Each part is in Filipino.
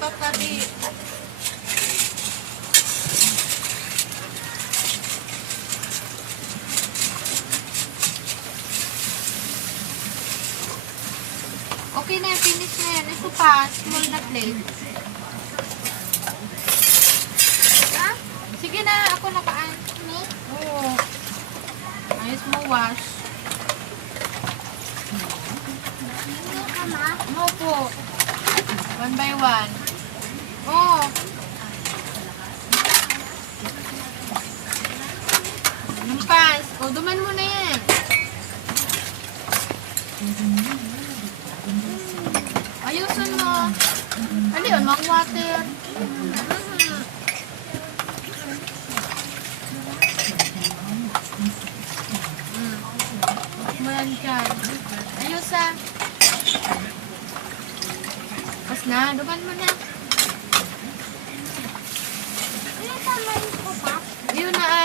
Papa-Bi. Okay na yan, finish na yan. Ito pa, small na plate. Ha? Sige na, ako nakaan. Oo. Ayos mo wash. Ano po? One by one. Oh. Lumpas. O, duman mo na yan. Ayusin mo. Ano yun? Mga water. Mo yan dyan. Ayos ah. Pas na, duman mo na.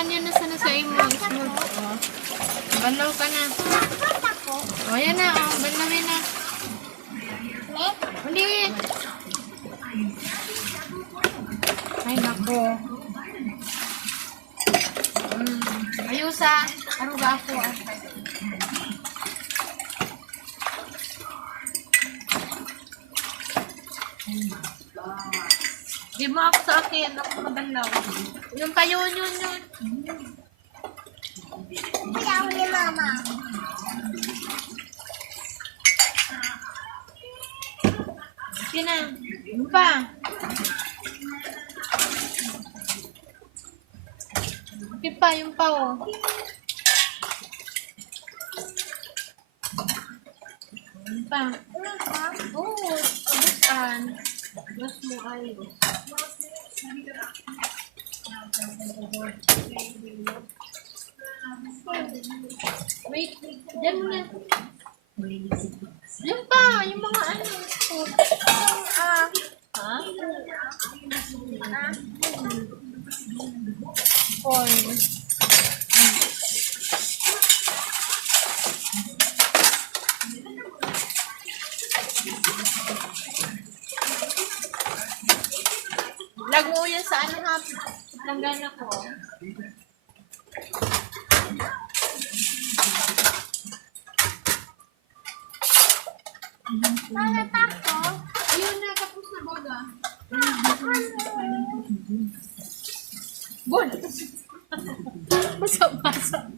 Yun na sana sa imo. Balaw ka na. O, yan na. O, balawin na. Ulit. Ay, nako. Ayos ah. Aruga ako ah. Di mo ako sa akin. Ako mabalaw. Yung kayo yun. Kaya ako ni Mama. Sige na. Yung pa. Okay pa, yung pa oh. Yung pa. Oo. Abusan. Mas mo ayos. Wait. Diyan mo na. Yung pa. Yung mga ano. Ha? Corn. Lago yan sa ano ha? Langgana ko. Mama, tako. Ayun na, tapos na baga. Bon! Masama.